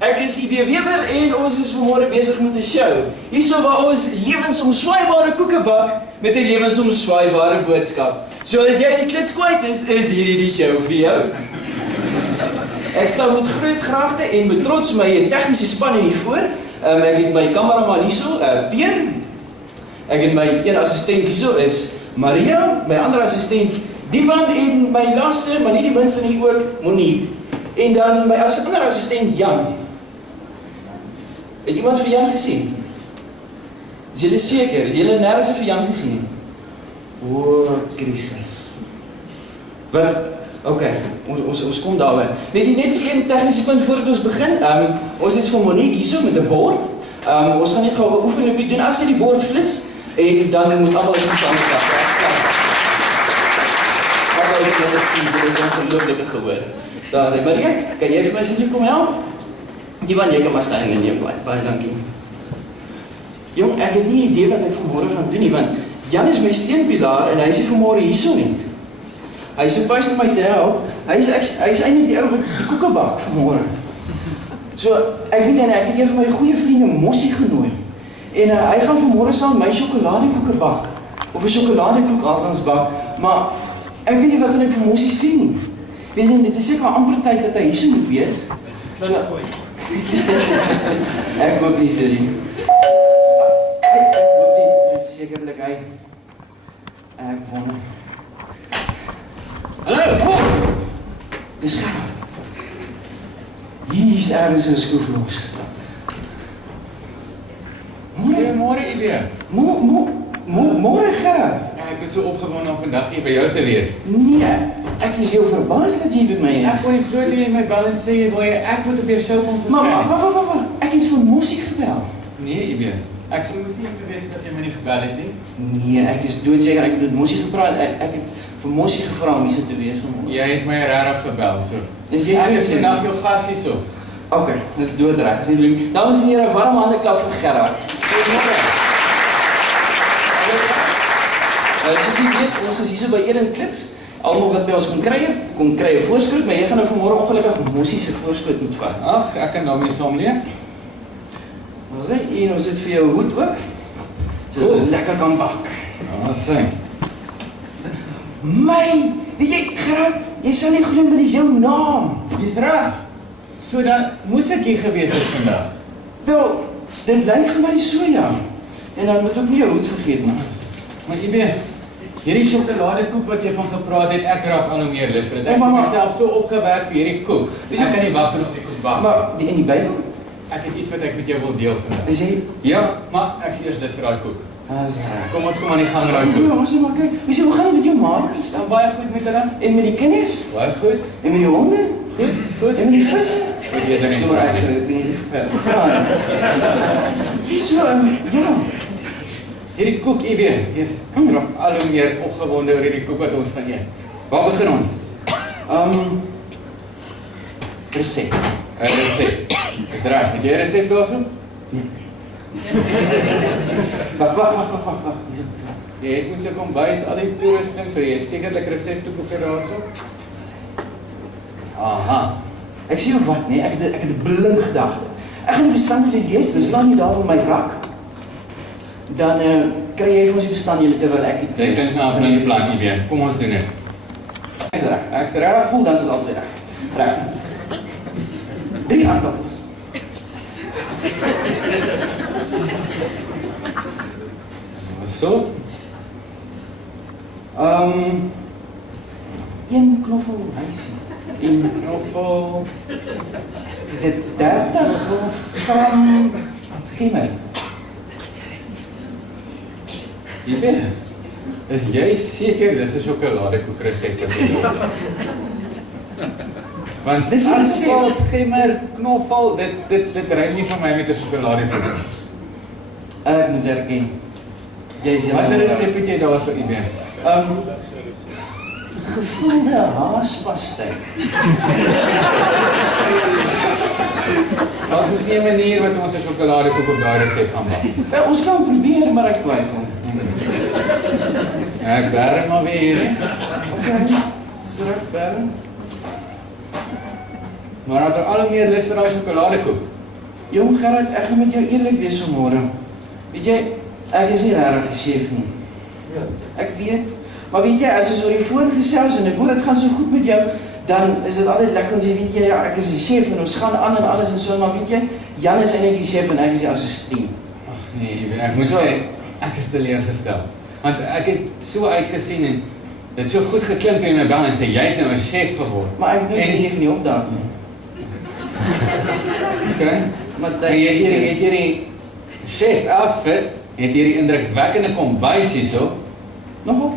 Ek is IB Weber en ons is vanmôre besig met 'n show. Hierso waar ons lewensomswaaibare koeke bak met 'n lewensomswaaibare boodskap. So as jy die Klitz kwyt is hierdie die show vir jou. Ek staan met groot graagte en met trots my tegniese span hier voor. Ek het my kameraman hierso, Pierre. Ek het my een assistent hierso is Maria, my ander assistent Divan en my laaste, maar nie die minste nie ook, Monique. En dan my ander assistent Jan. Het iemand vir Jan gesien? Is julle seker? Het julle nergens vir Jan gesien? O, Christus. Wat? Ok, ons kom daarby. Weet jy net een tegniese punt voordat ons begin? Ons het vir Monique hierso met 'n bord. Ons gaan net gou oefen op doen as jy die bord flits en dan moet almal eens goed aanslag. Ek sien, dit is 'n ongelooflike gehoor. Daar is hy. Maria, kan jy vir my asseblief kom help? Divan, jy kan maar staan en neem bly. Baie dankie. Jong, ek het nie idee wat ek vanmôre gaan doen nie, want Jan is my steunpilaar en hy is nie vanmôre hierso nie. Hy is sopas om my te help. Hy is eintlik die ou wat die koeke bak vanmôre. So, ek weet nie, ek het een van my goeie vriende Mossie genooi. En hy gaan vanmôre saam my sjokoladekoeke bak. Of 'n sjokoladekoek altans bak, maar ek weet nie wat ek vir Mossie sien nie. Weet jy, dit is seker amper tyd dat hy hierso moet wees. So, ek hoop nie so nie. Ek hoop nie, dit sekerlik hy. Ek wonder. Hallo! Oh, dis Gerard. Hier is ergens 'n skroef los. Goeiemôre, Ibe. Môre Gerard. Ja, ek is so opgewonde om vandag hier by jou te wees. Nee, ek is heel verbaas dat jy by my is. Ek kon nie glo toe jy my bel en sê jy wil ek moet op jou show kom verskyn. Maar wag. Ek het vir Mossie gebel. Nee, Ibe. Ek sou moes nie gewees het as jy my nie gebel het nie. Nee, ek is doodseker ek het met Mossie gepraat. Ek het vir Mossie gevra om hier te wees vanmôre. Jy het my regtig gebel, so. Dis jy ek is vandag jou gas hierso. OK, dis doodreg. Asseblief. Dames en here, 'n warm hande klap vir Gerard. Goeiemôre. Soos jy weet, ons is hierso by Klitz. Almal wat by ons kom kry 'n voorskot, maar jy gaan nou vanmôre ongelukkig Mossie se voorskot moet vat. Ag, ek kan daarmee saamleef. Ons sê, en ons het vir jou hoed ook. So dit lekker kan bak. Ja, sien. Weet jy, Gerard, jy sal nie glo met die jou naam. Jy's reg. So dan moes ek hier gewees het vandag. Wel, dit lyk vir my so ja. En dan moet ook nie jou hoed vergeet nie. Maar Ibe, hierdie sjokoladekoek wat jy van gepraat het, ek raak al hoe meer lus vir dit. Ek het myself so opgewerk vir hierdie koek. Ek kan nie wag tot ek dit bak. Maar die in die Bybel? Ek het iets wat ek met jou wil deel vandag. Is jy? Ja, maar ek is eers lus vir daai koek. Kom ons kom aan die gang met daai Ja, koek. ons moet maar kyk. Hoe gaan dit met jou ma? Staan baie goed met hulle. En met die kinders? Baie goed. En met die honde? Goed. En met die visse? Goed jy dan nie. Maar ek sê dit nie. So, ja. Hierdie koek, Ibe, ek raak al hoe meer opgewonde oor hierdie koek wat ons gaan eet. Waar begin ons? Resep. 'n Resep. Is reg, het jy 'n resep daarso? Nee. Wag. Jy het moes kom bys al die toerusting, so jy het sekerlik resepteboeke daarso. Aha. Ek sien of wat, nee, ek het 'n blink gedagte. Ek gaan die bestandele lees, dit staan nie daar op my rak. Dan kry jy vir ons die bestandele terwyl ek dit Jy kan nou op 'n plan Ibe. Kom ons doen dit. Ek's reg. Ek's reg. Goed, dan is altyd reg. Reg. 3 aardappels. So? 1 knoffel rysie. 1 knoffel. Dit 30 gram gemmer. Ibe, is jy seker dis 'n sjokoladekoek resep wat jy doen? Want dis 'n resep, gemmer, knoffel, dit ry nie van my met 'n sjokoladekoek. Ek moet erken. Watter resep het jy daarso, Ibe? Gevulde haaspastei. Daar's mos nie 'n manier wat ons 'n sjokoladekoek op daai resep gaan maak. Ons kan probeer, maar ek twyfel. Ek werk maar weer, hè? Okay, so reg, Bern. Maar had er al meer lus vir daai sjokoladekoek. Jong Gerard, ek gaan met jou eerlik wees vanmôre. Weet jy, ek is nie regtig 'n chef nie. Ja. Ek weet, maar weet jy, as ons oor die foon gesels en ek hoor dit gaan so goed met jou, dan is dit altyd lekker om te sê, weet jy, ja, ek is 'n chef en ons gaan aan en alles en so, maar weet jy, Jan is eintlik die chef en ek is die assistent. Ag nee, ek moet sê, ek is teleurgestel. Want ek het so uitgesien en dit so goed geklink in my bel en sê, jy het nou 'n chef geword. Maar ek het nie van die opdrag nie. Okay. Maar jy het hierdie chef outfit, jy het hierdie indrukwekkende kombuis hierso. Nog wat?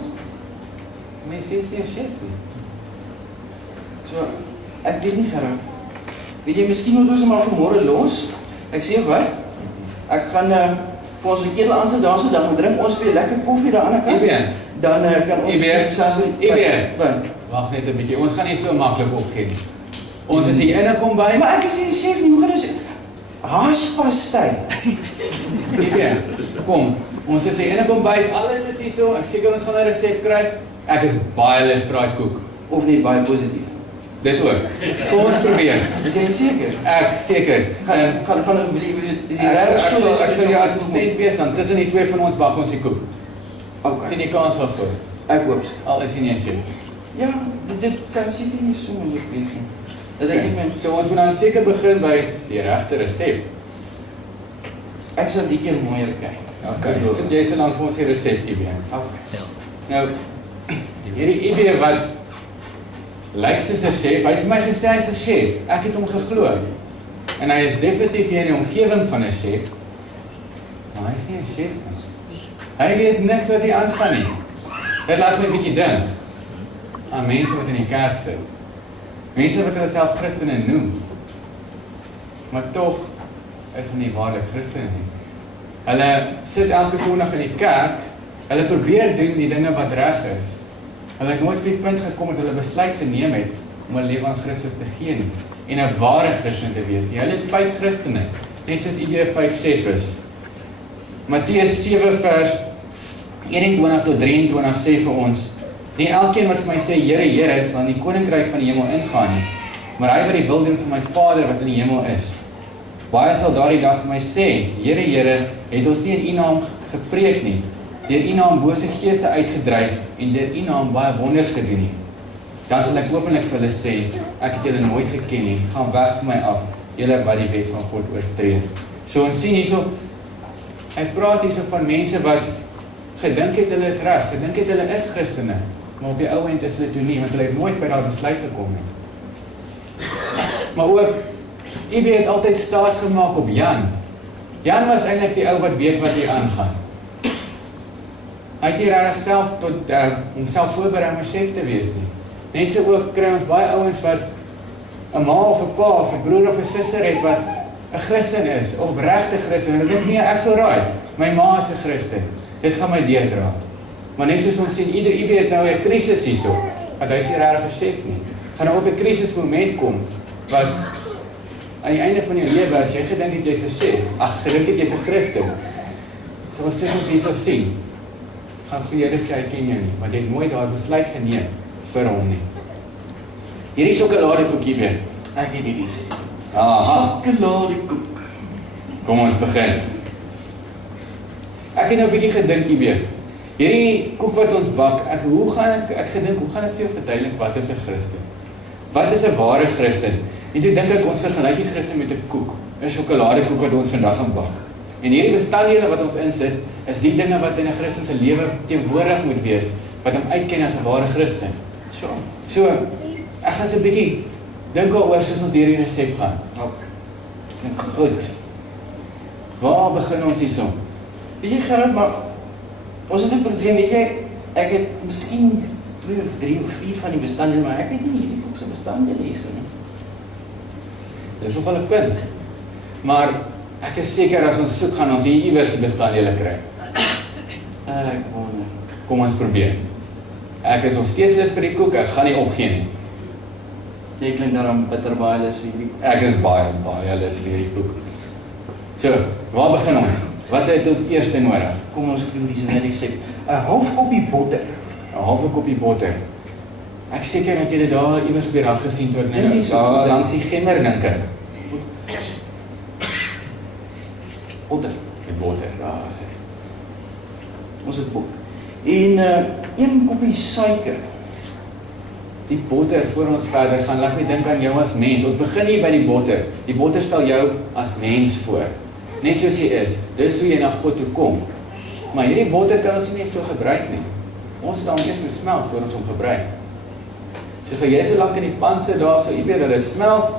Mense is nie 'n chef nie. So, ek weet nie Gerard. Weet jy, miskien moet ons hom maar vanmôre los. Ek sê wat? Ek gaan vir ons 'n ketel aansit daarso, dan gaan drink ons weer lekker koffie daar aan die kant. Dan kan ons Wag net 'n bietjie. Ons gaan nie so maklik opgee nie. Ons is hier in 'n kombuis. Maar ek is nie die chef nie. Hoe gaan ons haaspastei? Kom. Ons is hier in 'n kombuis. Alles is hier so. Ek seker ons gaan 'n resep kry. Ek is baie lus vir daai koek. Of nie baie positief. Dit ook. Kom ons probeer. Is jy seker? Ek seker. Gaan is jy reg so? Ek sal jou assistent wees, dan tussen die twee van ons bak ons die koek. Okay. Sien die kans op voor. Ek hoop. Al is jy nie 'n chef. Ja, dit kan seker nie so moeilik wees nie. Dat ek nie So ons moet dan seker begin by die regte resep. Ek sal die keer mooier kyk. Okay. Sit jy so lank vir ons die resep IB. Okay. Nou hierdie IB wat lyk soos 'n chef, hy het vir my gesê hy's 'n chef. Ek het hom geglo. En hy is definitief hier in die omgewing van 'n chef. Maar hy is nie 'n chef nie. Hy weet niks wat hier aangaan nie. Dit laat my 'n bietjie dink aan mense wat in die kerk sit. Mense wat hulle self Christene noem. Maar tog is hulle nie waarlik Christene nie. Hulle sit elke Sondag in die kerk, hulle probeer doen die dinge wat reg is. Hulle het nooit op die punt gekom dat hulle besluit geneem het om hulle lewe aan Christus te gee nie en 'n ware Christen te wees nie. Hulle is fake Christene, net soos IB 'n fake chef is. Matteus 7 vers 21 tot 23 sê vir ons: nie elkeen wat vir my sê, Here, Here, sal in die koninkryk van die hemel ingaan nie, maar hy wat die wil doen van my Vader wat in die hemel is. Baie sal daardie dag vir my sê, Here, Here, het ons nie in U naam gepreek nie, deur U naam bose geeste uitgedryf en deur U naam baie wonders gedoen nie. Dan sal ek openlik vir hulle sê, ek het julle nooit geken nie, gaan weg van my af, julle wat die wet van God oortree. So ons sien hierso, hy praat hierso van mense wat gedink het hulle is reg, gedink het hulle is Christene, maar op die ou end is hulle toe nie, want hulle het nooit by daardie besluit gekom nie. Maar ook, IB het altyd staat gemaak op Jan. Jan was eintlik die ou wat weet wat hier aangaan. Hy het nie regtig self tot homself voorberei om 'n chef te wees nie. Net so ook kry ons baie ouens wat 'n ma of 'n pa of 'n broer of 'n suster het wat 'n Christen is, of regte Christen, en hulle dink nee, ek sal right, my ma is 'n Christen. Dit gaan my deurdra. Maar net soos ons sien, IB het nou 'n krisis hierso, want hy is nie regtig 'n chef nie. Gaan nou op 'n krisismoment kom wat aan die einde van jou lewe, as jy gedink het jy's 'n chef, gedink het jy's 'n Christen, soos ons hier sal sien, gaan vir Here sê, hy ken jou nie, want jy het nooit daar besluit geneem vir hom nie. Hierdie sjokoladekoek IB. Ek het hierdie sê. Aha. Sjokoladekoek. Kom ons begin. Ek het nou 'n bietjie gedink IB. Hierdie koek wat ons bak, ek gedink, hoe gaan ek vir jou verduidelik wat is 'n Christen? Wat is 'n ware Christen? En toe dink ek, ons vergelyk die Christen met 'n koek, 'n sjokoladekoek wat ons vandag gaan bak. En hierdie bestanddele wat ons insit, is die dinge wat in 'n Christen se lewe teenwoordig moet wees, wat hom uitken as 'n ware Christen. So, ek gaan so 'n bietjie dink daaroor soos ons deur die resep gaan. Goed. Waar begin ons hierso? Weet jy Gerard, maar ons het 'n probleem, weet jy, ek het miskien 2 of 3 of 4 van die bestanddele, maar ek weet nie hierdie koek se bestanddele hierso nie. Dis nogal 'n punt. Maar ek is seker as ons soek gaan ons hier iewers die bestanddele kry. Ek wonder. Kom ons probeer. Ek is nog steeds lus vir die koek, ek gaan nie opgee nie. Jy klink daarom bitter baie lus vir hierdie koek. Ek is baie lus vir hierdie koek. So, waar begin ons? Wat het ons eerste nodig? Kom ons kry die resep. 'n half koppie botter. 'n halwe koppie botter. Ek seker dat julle daar iewers op die rak gesien toe ek nou daar langs die gemmer dink ek. botter. Die botter, daar is hy. Ons het botter. En 1 koppie suiker. Die botter, voor ons verder gaan, laat my dink aan jou as mens. Ons begin hier by die botter. Die botter stel jou as mens voor. Net soos jy is. Dis hoe jy na God toe kom. Maar hierdie botter kan ons nie net so gebruik nie. Ons het hom eers moet smelt voor ons hom gebruik. Soos jy so lank in die pan sit daar, so jy weet dat dit smelt,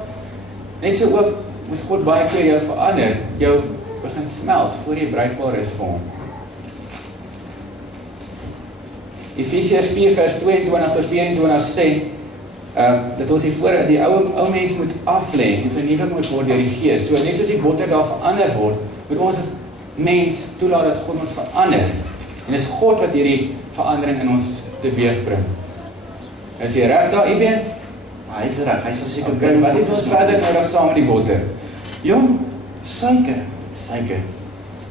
net so ook moet God baie keer jou verander, jou begin smelt voor jy bruikbaar is vir hom. Efesiërs 4 vers 22 tot 24 sê, dat ons die ou mens moet aflê en vernuwing moet word deur die Gees. So net soos die botter daar verander word, moet ons as mens toelaat dat God ons verander. En dis God wat hierdie verandering in ons teweeg bring. Is jy reg daar, IB? Hy is reg, hy sal seker Okay, wat het ons verder nodig saam met die botter? Jong, suiker. Suiker.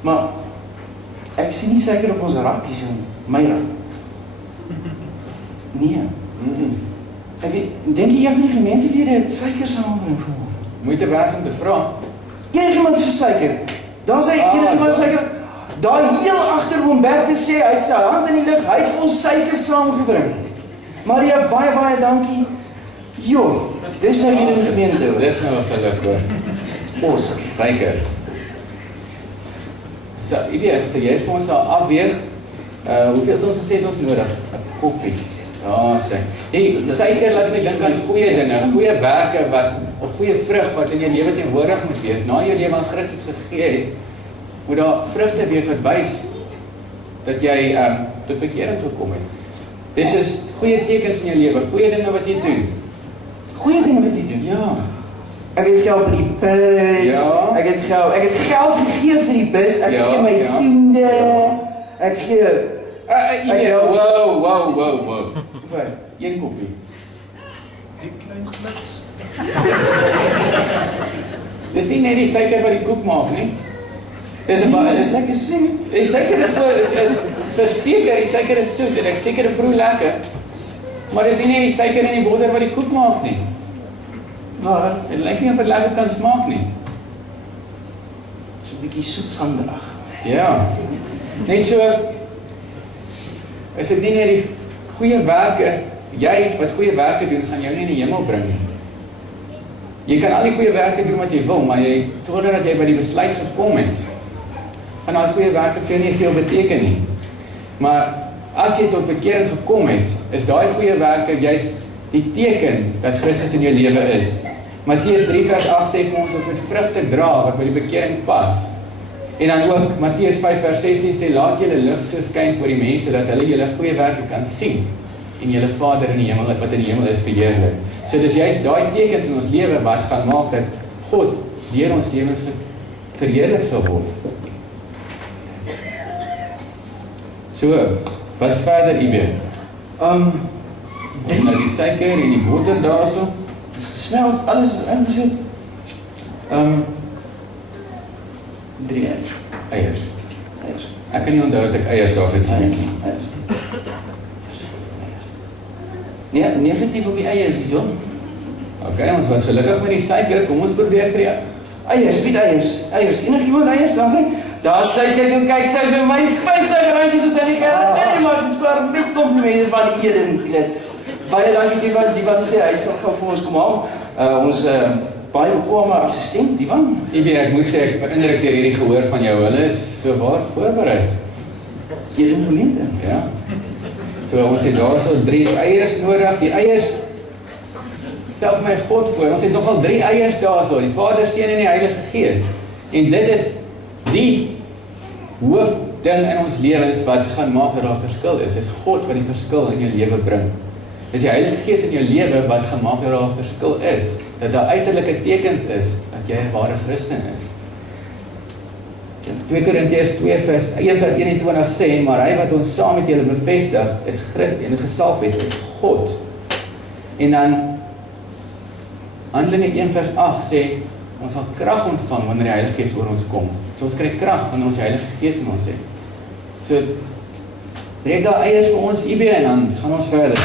Maar ek sien nie suiker op ons rakkies, jong. My rak. Nee. Ek weet, dink jy een van die gemeentelede het suiker saambring vir hom? Moeite werd om te vra. Enigiemand vir suiker. Daar sê enigiemand suiker. Daar heel agter Humberto sê, hy het sy hand in die lug, hy het vir ons suiker saamgebring. Maria, baie dankie. Jo, dis nou hier in die gemeente, hoor. Dis nou 'n geluk, hoor. Awesome. Suiker. So, jy het vir ons daar afweeg, hoeveel het ons gesê het ons nodig? 'n koppie. Ja, sê. Die suiker laat my dink aan goeie dinge, goeie werke of goeie vrug wat in jou lewe teenwoordig moet wees. Na jou lewe aan Christus gegee het, moet daar vrugte wees wat wys dat jy tot bekering gekom het. Dit is goeie tekens in jou lewe, goeie dinge wat jy doen. Goeie dinge wat jy doen? Ja. Ek het geld vir die bus, Ja. ek het geld gegee vir die bus, ek Ja, gee my ja. 10de, Ja. ek gee... Wow. Wat? 1 koppie. Die klein Klitz. Dis nie net die suiker wat die koek maak nie. Dis lekker soet. Die suiker is verseker, die suiker is soet en ek seker dit proe lekker. Maar dis nie net die suiker en die botter wat die koek maak nie. Maar, Dit lyk nie of dit lekker kan smaak nie. so 'n bietjie soetsanderig. Ja. Net so is dit nie net die goeie werke, jy wat goeie werke doen, gaan jou nie in die hemel bring nie. Jy kan al die goeie werke doen wat jy wil, maar totdat jy by die besluit gekom het, gaan daai goeie werke vir jou nie veel beteken nie. Maar as jy tot bekering gekom het, is daai goeie werke juist die teken dat Christus in jou lewe is. Matteus 3 vers 8 sê vir ons moet vrugte dra wat by die bekering pas. En dan ook Matteus 5 vers 16 sê laat julle lig so skyn voor die mense dat hulle julle goeie werke kan sien en julle Vader in die hemel wat in die hemel is verheerlik. So dis juist daai tekens in ons lewe wat gaan maak dat God deur ons lewens verheerlik sal word. So, wat's verder IB? Nou die suiker en die botter daarso. Gesmeld, alles is ingesit. 3 Eiers. Ek kan nie onthou dat ek eiers daar gesien het nie. Nee, negatief op die eiers die son. Okay, ons was gelukkig met die suiker. Kom ons probeer vir die Eiers, wie eiers? Enigiemand eiers? Daar sê kyk sy vir my 50 randjies op die geld. En die maak se spaar met komplimente van Eden Klitz. Baie dankie die wat sê hy sal gou vir ons kom haal. Ons baie bekwame assistent, die van. Ek moet sê ek is beïndruk deur hierdie gehoor van jou. Hulle is so waar voorberei. Eden Gemeente. Ja. So ons het daar so 3 eiers nodig. Die eiers stel vir my God voor. Ons het nogal 3 eiers daarso, die Vader, Seun en die Heilige Gees. En dit is die hoofding in ons lewens wat gaan maak dat daar verskil is. Dis God wat die verskil in jou lewe bring. Dis die Heilige Gees in jou lewe wat gaan maak dat daar verskil is. Dat daar uiterlike tekens is dat jy 'n ware Christen is. 2 Korintiërs 1 vers 21 sê, maar hy wat ons saam met julle bevestig is Christus en gesalf het, is God. En dan Handelinge 1 vers 8 sê, ons sal krag ontvang wanneer die Heilige Gees oor ons kom. So ons kry krag wanneer ons die Heilige Gees in ons het. So, breek daar eiers vir ons IB en dan gaan ons verder.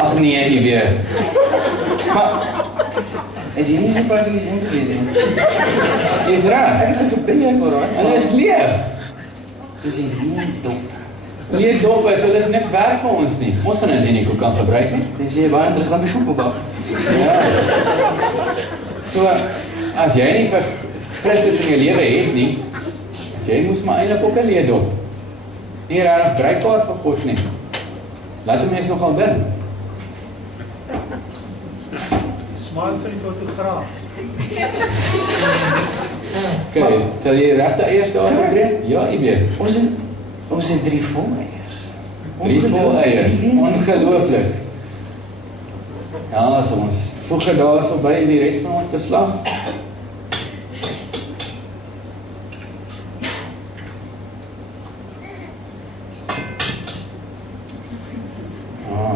Ag nee, IB. Maar Is jy nie surprised om iets in te wees nie? Is reg. Ek het dit gebreek, hoor. Hulle is leeg. Dis die leedop. Leegdop is, hulle is niks werk vir ons nie. Ons gaan dit nie in die koek kan gebruik nie. Dis jy baie interessante voetbalbag. Ja. So, as jy nie vir Christus in jou lewe het nie, as jy moes maar eintlik ook 'n leedop. Nie regtig bruikbaar vir God nie. Laat 'n mens nogal dink. Smile vir die fotograaf. Okay, sal jy regte eiers daar sal kry? Ja, IB. Ons het 3 vol eiers. 3 vol eiers. Ongelooflik. Ja, so ons voeg dit daar so by die res van ons beslag.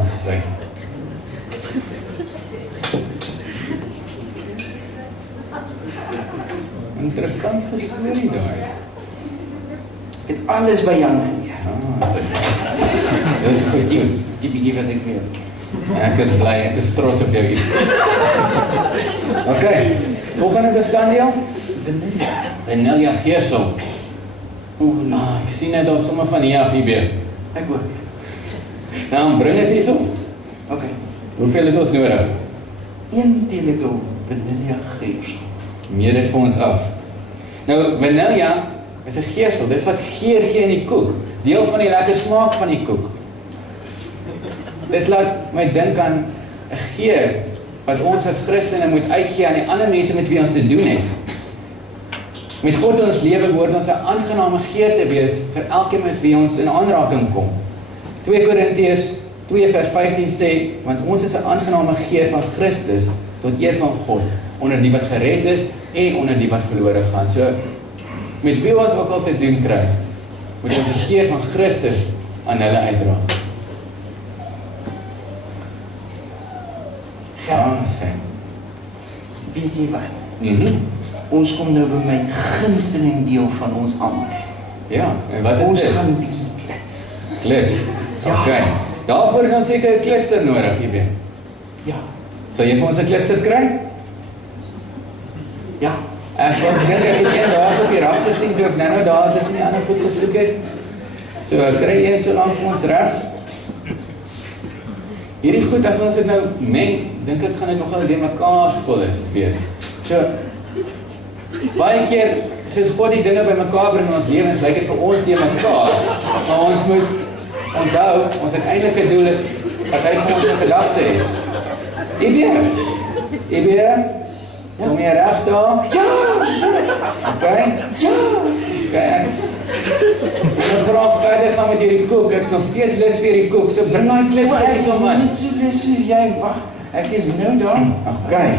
Sê. Interessante storie daai. Het alles by Jan geleer. Sê. Dis goed. Die bietjie wat ek weet. Ek is bly, ek is trots op jou. Okay, volgende bestanddeel. Vanilla geesel. Ek sien net daar sommer van hier af, IB. Ek ook. Nou, bring dit hier so. Okay. Hoeveel het ons nodig? 1 teelepel vanilla geesel. Meer dit vir ons af. Nou, vanilla is 'n geesel. Dis wat geur gee in die koek. Deel van die lekker smaak van die koek. Dit laat my dink aan 'n geur wat ons as Christene moet uitgee aan die ander mense met wie ons te doen het. Met God in ons lewe behoort ons 'n aangename geur te wees vir elkeen met wie ons in aanraking kom. 2 Korintiërs 2 vers 15 sê, want ons is 'n aangename geur van Christus tot eer van God, onder die wat gered is en onder die wat verlore gaan. So, met wie ons ook al te doen kry, moet ons 'n geur van Christus aan hulle uitdra. Ja, sê. Weet jy wat? Ons kom nou by my gunsteling deel van ons aandag. Ja, en wat is ons dit? Ons gaan bietjie klits. Klits, ja. Okay. Daarvoor gaan seker 'n klitser nodig, jy weet. Ja. Sal jy vir ons 'n klitser kry? Ja. Ek dink ek het een daar op die rak gesien toe ek nou daar tussen die ander goed gesoek het. So kry jy so lank vir ons reg. Hierdie goed, as ons dit nou meng, dink ek gaan dit nogal die mekaar spul wees. So, baie keer, soos God die dinge by mekaar bring in ons lewens, lyk dit vir ons die mekaar. Maar ons moet onthou, ons uiteindelike doel is, dat hy vir ons 'n gedagte het. Ibe, kom jy reg daar? Ja! Okay? Ja! Okay, ek wil graag verder gaan met hierdie koek. Ek is nog steeds lus vir hierdie koek. So bring my klits hier so man. Ek is nie so lus soos jy. Wag, ek is nou daar. Okay.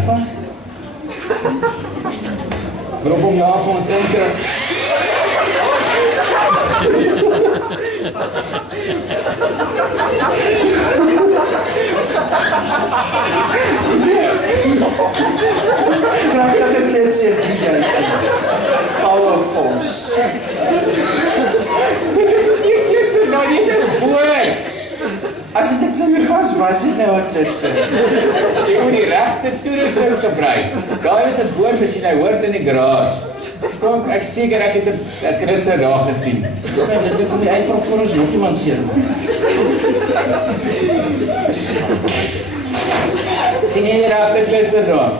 Probeer hom daar vir ons inkry. Kragtige klits hier die jy sien. Power force. As dit 'n klits was dit nou 'n klits. Jy moet die regte toerusting gebruik. Daar is 'n boormasjien, hy hoort in die garage. Kom, ek seker ek het 'n klitser daar gesien. Dit kom nie uitprop vir ons nog iemand seer. Sien jy die regte klitser daar?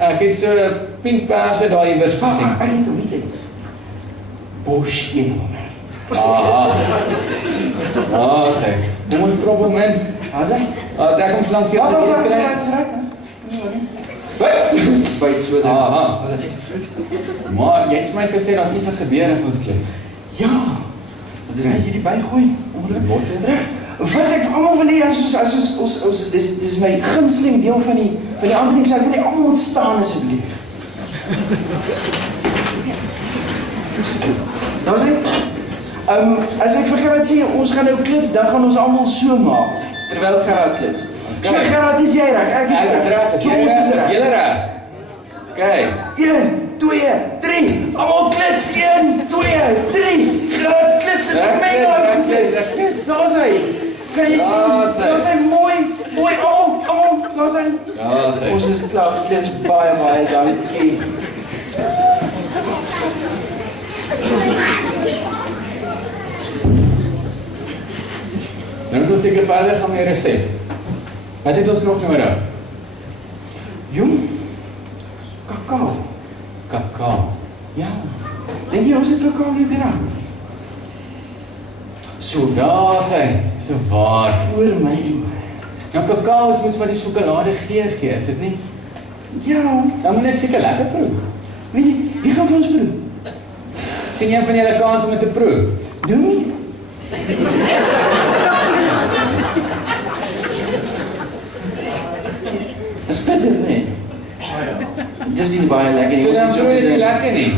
Ek het so 'n pink perse daar iewers gesien. Ek het hom nie. Bosch 100. Sê. Kom ons prop hom in. Waar is hy? Trek hom slank vir jou te kry. Byt so dit. Maar jy het my gesê daar's iets wat gebeur as ons klits. Ja. Dis net hierdie bygooi onder die bot reg. Wat ek almal van die as ons dis my gunsteling deel van die aanbieding. Ek wil net almal moet staan asseblief. Daar sê as ek vir Gerard sê ons gaan nou klits, dan gaan ons almal so maak terwyl Gerard klits. So Gerard, is jy reg? Ek is reg. So ons is reg. Julle reg. Okay. 1 2 3. Almal klits 1 2 3. Gerard klits en klits. Daar is hy. Kan jy sien? Daar is hy mooi. Almal, daar is daar sy. Daar is hy. Ons is klaar, dis baie dankie. Nou moet ons seker verder gaan met die resep. Wat het ons nog nodig? Jong, kakao. Kakao. Ja, denk jy ons het kakao weer gedaan? So, Daar is hy. So waar. voor my. Nou kakao is moes wat die sjokolade geur gee, is dit nie? Ja, Dan moet net seker lekker proe. weet jy, wie gaan vir ons proe? Sien jy van julle kans om dit te proe? Doen nie? Dis bitter, nee. Dis nie baie lekker nie. So Ons dan het proe dit nie gedink. lekker nie.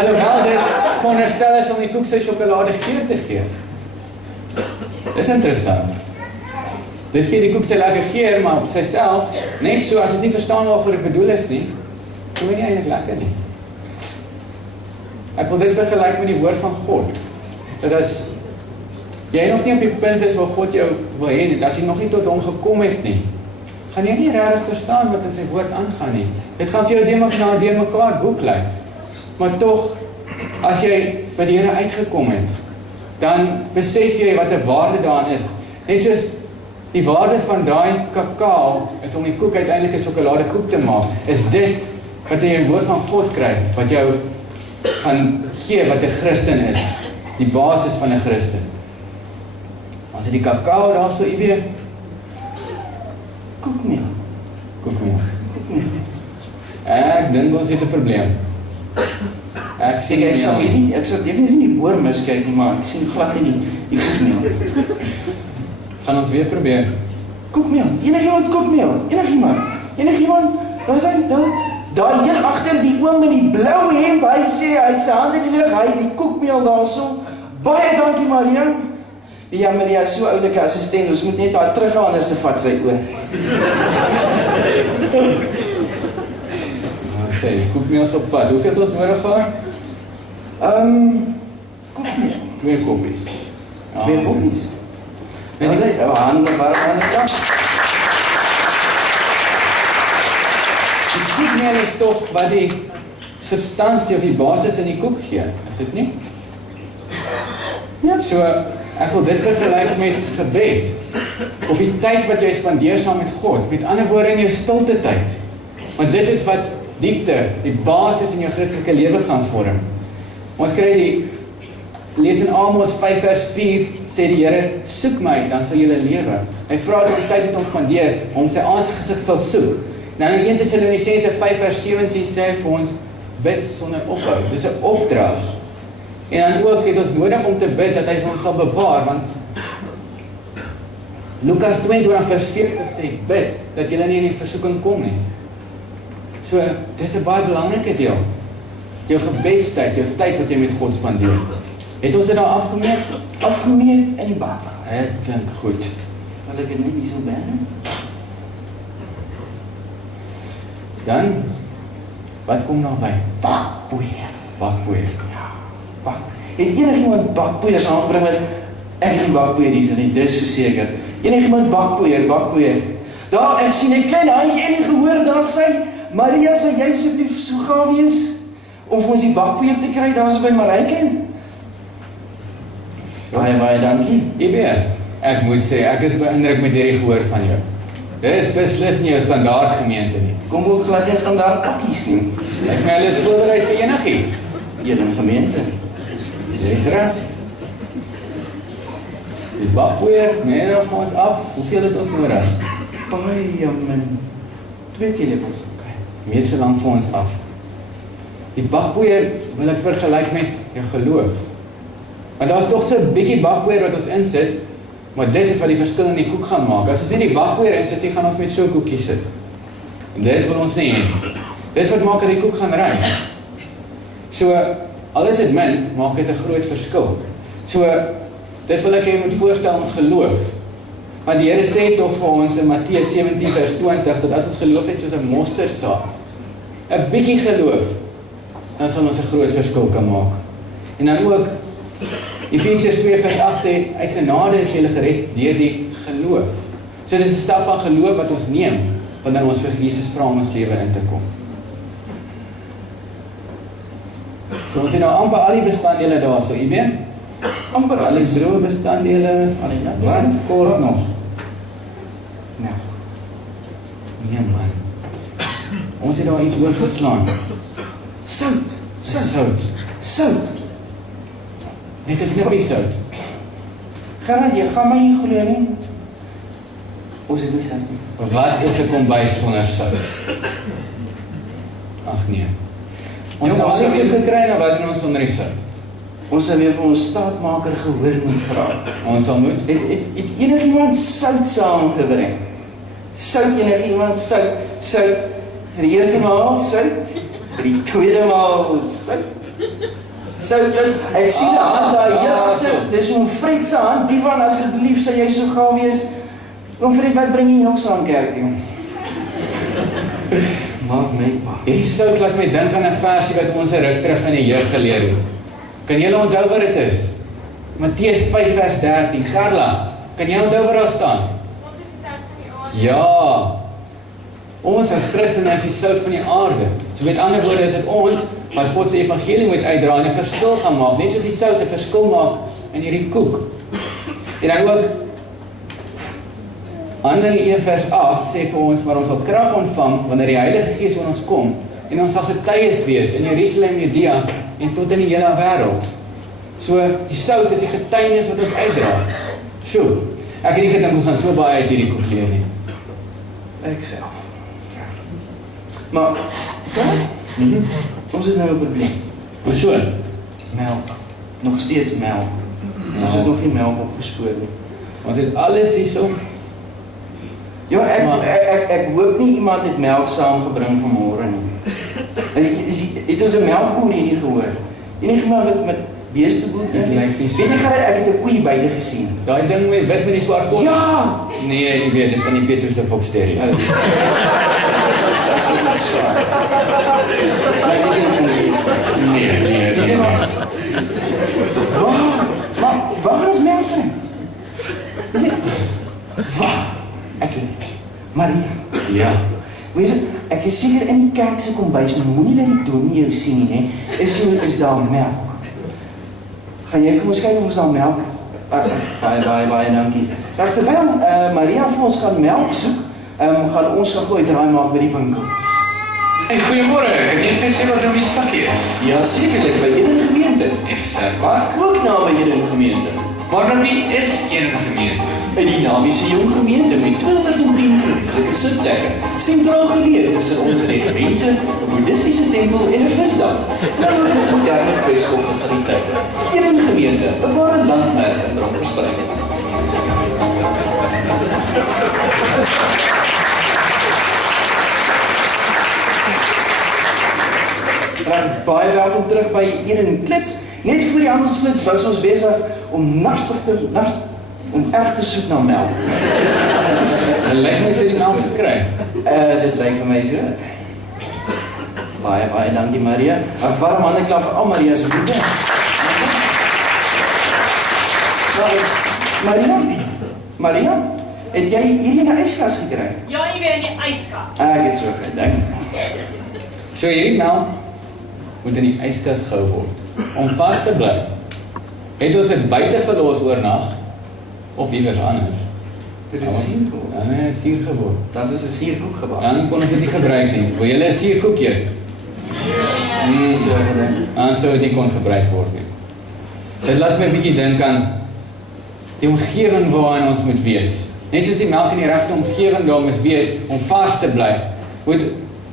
Alhoewel dit veronderstel is om die koek sy sjokolade geur te gee. Dis interessant. Dit gee die koek sy lekker geur, maar op syself, net so, as ons nie verstaan waarvoor dit bedoel is nie, so nie eintlik lekker nie. Ek wil dit vergelyk met die woord van God. Dat as jy nog nie op die punt is waar God jou wil hê, as jy nog nie tot hom gekom het nie, gaan jy nie regtig verstaan wat in sy woord aangaan nie. Dit gaan vir jou deur mekaar boek lyk. Maar tog, as jy by die Here uitgekom het, dan besef jy wat 'n waarde daarin is. Net soos die waarde van daai kakao is om die koek uiteindelik 'n sjokoladekoek te maak, is dit wat jy in die woord van God kry, wat jou gaan gee wat 'n Christen is, die basis van 'n Christen. As dit die kakao daar so iewers Koekmeel. koekmeel. Ek dink ons het 'n probleem. Ek sien Ek sal nie, ek sal definitief nie die boor miskyk nie, maar ek sien glad nie die koekmeel. gaan ons weer probeer. Koekmeel, enigiemand koekmeel, enigiemand, daar is hy, daar heel agter die oom in die blou hemp, hy sê, hy het sy hand in die lug, hy het die koekmeel daar so, baie dankie Maria. Ja, Maria is so oulike assistent, ons moet net daar teruggaan, anders te vat sy oor. Sê, die koekmeel is op pad. Hoeveel het ons nodig gehad? Koekmeel, 2 koppies. Ja, 2 koppies. Daar is hy, hande waar aan die kant. Die koekmeel is tog wat die substansie of die basis in die koek gee, is dit nie? Ja. So, ek wil dit vergelyk met gebed, of die tyd wat jy spandeer saam met God, met ander woorde in jou stilte tyd. Want dit is wat diepte, die basis in jou Christelike lewe gaan vorm. Ons kry lees in Amos 5 vers 4, sê die Here, soek my, dan sal julle lewe. Hy vra dat ons tyd met hom spandeer, om sy aangesig sal soek. Dan in 1 Tessalonisense 5 vers 17 sê hy vir ons, bid sonder ophou. Dis 'n opdrag. En dan ook het ons nodig om te bid, dat hy ons sal bewaar, want Lukas 22 vers 40 sê, bid, dat julle nie in die versoeking kom nie. So, dis 'n baie belangrike deel. Jou gebedstyd, jou tyd wat jy met God spandeer. Het ons dit daar afgemeet? Afgemeet in die bak. Het klink goed. Wil ek dit net nie so bære? Dan, wat kom nou by? Bakpoeier. Bakpoeier. Bak. Het enigiemand bakpoeier saamgebring met, ek het nie bakpoeier hier, so nie, dis verseker. Enigiemand bakpoeier. Daar, ek sien 'n klein handjie en gehoor, daar sê, Maria, sal jy asseblief so gaaf wees, om vir ons die bakpoeier te kry, daar so by Marijke? Baie dankie. EB, ek moet sê, ek is beïndruk met hierdie gehoor van jou. Dit is beslis nie jou standaard gemeente nie. Kom ook glad nie standaard pakkies nie. Ek my hulle is voorbereid vir enigiets. Een gemeente. Jy's reg. Die bakpoeier, meer of ons af, hoeveel het ons nodig? Baie min. 2 teelepels. Meet so lang vir ons af. Die bakpoeier wil ek vergelyk met jou geloof. Want daar is toch so 'n bietjie bakpoeier wat ons insit, maar dit is wat die verskil in die koek gaan maak. As ons nie die bakpoeier insit nie, gaan ons met so 'n koekie sit. En dit wil ons nie hê. Dis wat maak dat die koek gaan rys. So, al is dit min, maak dit 'n groot verskil. So, dit wil ek hê jy moet voorstel ons geloof. Want die Here sê tog vir ons in Matteus 17 vers 20, dat as ons geloof het soos 'n mosterdsaad, 'n bietjie geloof, dan sal ons 'n groot verskil kan maak. En dan ook, Efesiërs 2 vers 8 sê, uit genade is julle gered deur die geloof. So dis 'n stap van geloof wat ons neem, wanneer ons vir Jesus vra om ons lewe in te kom. So ons het nou amper al die bestanddele daar, so, jy weet? Amper Al die droë bestanddele, wat kort nog? Nou, nee man, ons het daar iets oorgeslaan. Sout. Net 'n knippie sout. Gerard, jy gaan my nie glo nie. Ons het nie sout nie. Wat is 'n kombuis sonder sout? Ag nee. Ons het al seker gekry na wat doen ons sonder die sout? Ons sal weer vir ons staatmaker gehoor moet vra. Ons sal moet. Het enigiemand sout saamgebring? Sout, enigiemand sout? Vir die eerste maal sout, vir die tweede maal sout. Ek sien die hand daar, dis oom Fred se hand, die van asseblief, sal jy so gauw wees. Oom Fred, wat bring jy nog saam kerk toe? Maak my pa. Hierdie sout laat my dink aan 'n versie wat ons 'n ruk terug in die jeug geleer het. Kan julle onthou wat dit is? Matteus 5 vers 13. Carla, kan jy onthou wat daar staan? Ons is die sout van die aarde. Ja. Ons as Christene is die sout van die aarde. So met ander woorde is dit ons wat God se evangelie moet uitdra en 'n verskil gaan maak, net soos die sout 'n verskil maak in hierdie koek. En dan ook Handelinge 1 vers 8 sê vir ons, maar ons sal krag ontvang wanneer die Heilige Gees oor ons kom en ons sal getuies wees in Jerusalem, Judea en tot in die hele wêreld. So die sout is die getuienis wat ons uitdra. Sjoe, ek het nie gedink ons gaan so baie uit hierdie koek leer nie. Ek self. Maar, ons het nou 'n probleem. Hoeso? Melk. Nog steeds melk. Ons het nog nie melk opgespoor nie. Ons het alles hierso. Ja, ek hoop nie iemand het melk saamgebring vanmôre nie. Het ons 'n melkboer hier nie gehoor? Enigiemand wat met beesteboek Dit lyk nie so. Weet jy Gerard, ek het 'n koei buite gesien. Daai ding met wit met die swart kop? Ja! Nee, ek weet, dis van die Petrus se Foxterrier. Dat is nie swaar. Maar dit is nie. Nee. Waar is melk in? Waar? Maria. Ja. Weet jy, ek is seker in die kerk se kombuis, maar moenie dat die dominee jou sien nie, is daar melk. Gaan jy vir ons kyk of ons daar melk? Baie dankie. Terwyl Maria vir ons gaan melk soek, gaan ons gooi draai maak by die winkels. Hey, goeiemôre. Ek het net gesê wat nou die sakkie is. Ja, sekerlik by Eden Gemeente. Waar? Ook na by Eden Gemeente. Maar nou wie is een gemeente? By die dynamiese jong gemeente met 210 verlieflike sitplekke, sentraal geleë tussen ongeregte mense, 'n boeddhistiese tempel en 'n visdak. Nou ook moderne kweekskoffasiliteite. Eden Gemeente, 'n ware landmerk in Bronkhorstspruit. Baie welkom terug by Eden Klitz. Net voor die handelsflits was ons besig om erg te soek na melk. Dit lyk my sy die naam gekry. Dit lyk vir my so. Baie dankie Maria. 'n Warm handeklap vir al Maria se liefde. Maria, het jy hierdie in 'n yskas gekry? Ja, jy weer in die yskas. Ek het so gedink. So hierdie melk moet in die yskas gehou word om vas te bly. Het ons dit buite gelos oornag of iewers anders? Dit is suur geword. Nee, suur geword. Dat is 'n suurkoek gebak. Dan kon ons dit nie gebruik nie. Wil julle 'n suurkoek eet? Nee, So gedink. dan sou dit nie kon gebruik word nie. Dit laat my 'n bietjie dink aan die omgewing waarin ons moet wees. Net soos die melk in die regte omgewing daar moet wees om vars te bly, moet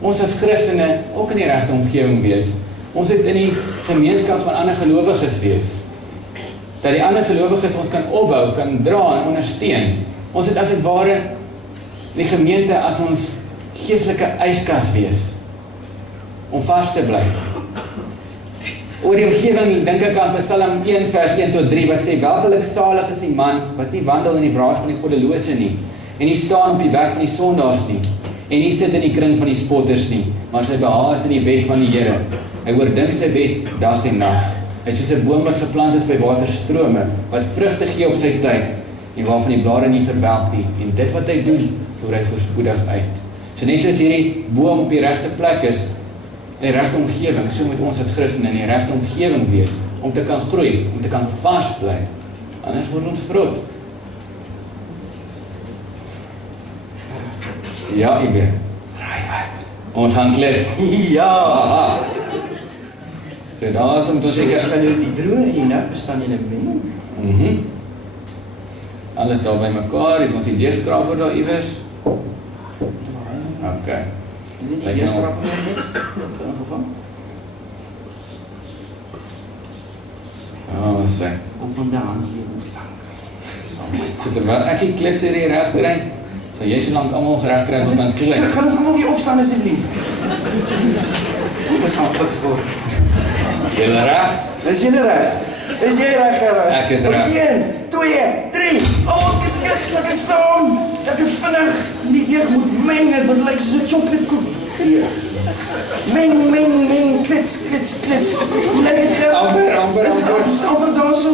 ons as Christene ook in die regte omgewing wees. Ons moet in die gemeenskap van ander gelowiges wees. Dat die ander gelowiges ons kan opbou, kan dra en ondersteun. Ons het as het ware in die gemeente as ons geestelike yskas wees om vars te bly. Oor die omgewing dink ek aan Psalm 1 vers 1 tot 3 wat sê, welgelukkig salig is die man wat nie wandel in die raad van die goddelose nie, en nie staan op die weg van die sondaars nie, en nie sit in die kring van die spotters nie, maar sy behaag is in die wet van die Here. Hy oordink sy wet dag en nag. Hy is soos 'n boom wat geplant is by waterstrome, wat vrugte gee op sy tyd, en waarvan die blare nie verwelk nie. En dit wat hy doen, voer hy voorspoedig uit. So net soos hierdie boom op die regte plek is, in die regte omgewing, so moet ons as Christene in die regte omgewing wees, om te kan groei, om te kan vars bly. Anders word ons vrot. Ja, Ibe. Ons gaan Klitz. Ja. Aha. So daar is om te seker. Ons gaan nou die droë en die nat bestaan in 'n meng. Alles daar by mekaar, het ons die deegskraper daar iewers. Okay. Is dit die deegskraper net? In geval? Ja, sê. Op en daan lewenslang. So terwyl ek die Klitz hier reg kry, sal jy so lank almal reg kry ons gaan Klitz. Gaan ons almal weer opstaan asseblief. Ons gaan fiks word. Julle reg? Is jy reg? Is jy reg, Gerard? Ek is reg. 1, 2, 3. Oh, ek is klits, lekker saam. Lekker vinnig. Die deeg moet meng, het moet lyk soos 'n chocoladekoek. Meng, klits. Hoe lyk dit, Gerard? Amper daar so.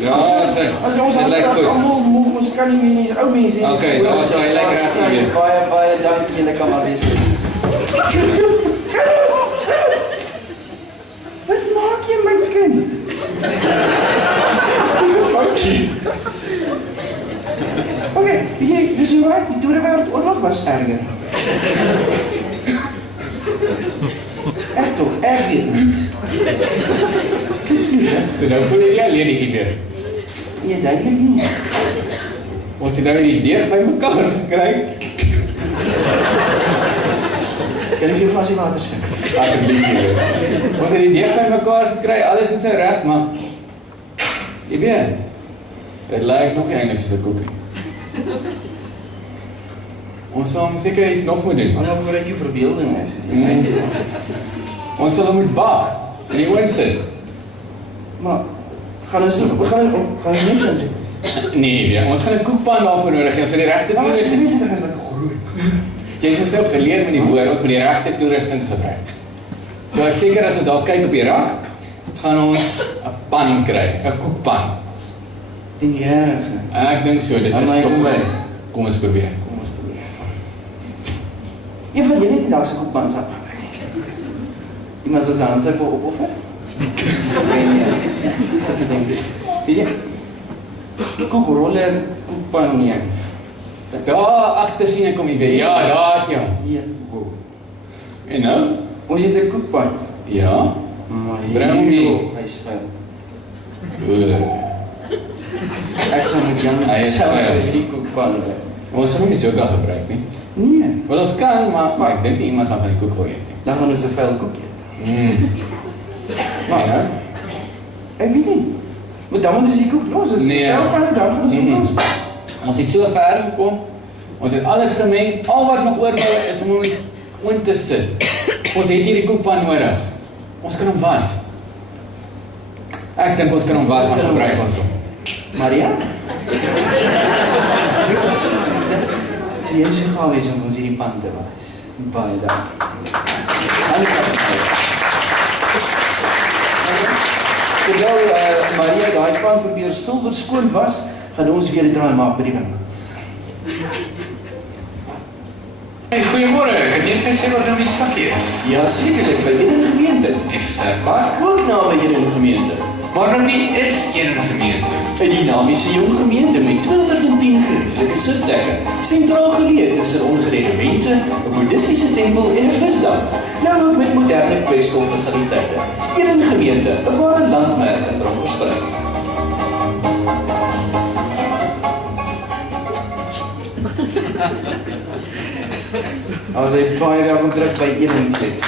Ja, sê. As ons Dit lyk goed. almal moeg, ons kan nie meer nie, ou mense. Okay, daar so, hy lyk reg hier. Baie dankie, julle kan maar wees. Wat maak jy, my kind? Okay, weet jy, dis hoe right, die Tweede Wêreldoorlog was erger. Ek toch, erg weet niks. Klits nie, hè? So nou voel jy alleen die Ibe. Nee, duidelik nie. Ons het nou die deeg by mekaar gekry. Kan ek vir jou glasie water skink? Asseblief Ibe. Ons het die deeg by mekaar gekry, alles is nou reg, maar Ibe, dit lyk nog nie eintlik soos 'n koekie. Ons sal seker iets nog moet doen. Maar nou voor ek jou verbeelding is. Ons sal hom moet bak in die oond sit. Maar, gaan ons net so sit? Nee, ons gaan 'n koekpan daarvoor nodig hê, ons vir die regte Maar as die toerusting. mense dit is lekker groot. Jy het myself geleer met die woord, ons moet die regte toerusting gebruik. So ek seker as ons daar kyk op die rak, gaan ons 'n pan kry, 'n koekpan. Dink jy reg? Ek dink so, dit is my toch kom wel. eens. Kom ons probeer. Een van julle het daar so koekpan sat. Iemand wil sy handsak opoffer? Nee. So te dink. Weet jy? Koekroller, koekpan nie. Daar agter sien ek hom nie weer. Ja, daar het jy hom. Hier, wow. En nou? Ons het 'n koekpan. Ja. Maar Bring hom hier. Hy's vuil. Ugh. Ek sal met Jan Hy is self vuil. hierdie koekpan. Ons sal hom nie so kan gebruik nie. Nee. Wel ons kan, maar ek dink nie iemand gaan van die koek wil eet nie. Dan gaan ons 'n vuil koek eet. Maar nou? Ek weet nie. Maar dan moet ons die koek los. As Nee. dan gaan ons hom los. Ons het so ver gekom. Ons het alles gemeng. Al wat nog oorbly is om hom in die oond te sit. Ons het hierdie koekpan nodig. Ons kan hom was. Ek dink ons kan hom was en gebruik ons hom. Maria? Sy is so gauw is om ons hierdie pan te was. Baie dankie. Terwyl Maria daai pan probeer silwer skoon was, gaan ons weer 'n draai maak by die winkels. Hey, goeiemôre. Ek het net gesê wat nou die sakkie is. Ja, sekerlik, by een gemeente. Eksterpaar. Ook na by een gemeente. Maar nou nie is een gemeente. 'n dinamiese jong gemeente met 210 gerieflike sitplekke, sentraal geleë tussen ongeredde mense, 'n boeddhistiese tempel en 'n visdam. Nou ook met moderne kwesstoffasiliteite. Een gemeente, 'n ware landmerk in Bronkhorstspruit. Ons het baie welkom terug by Klitz.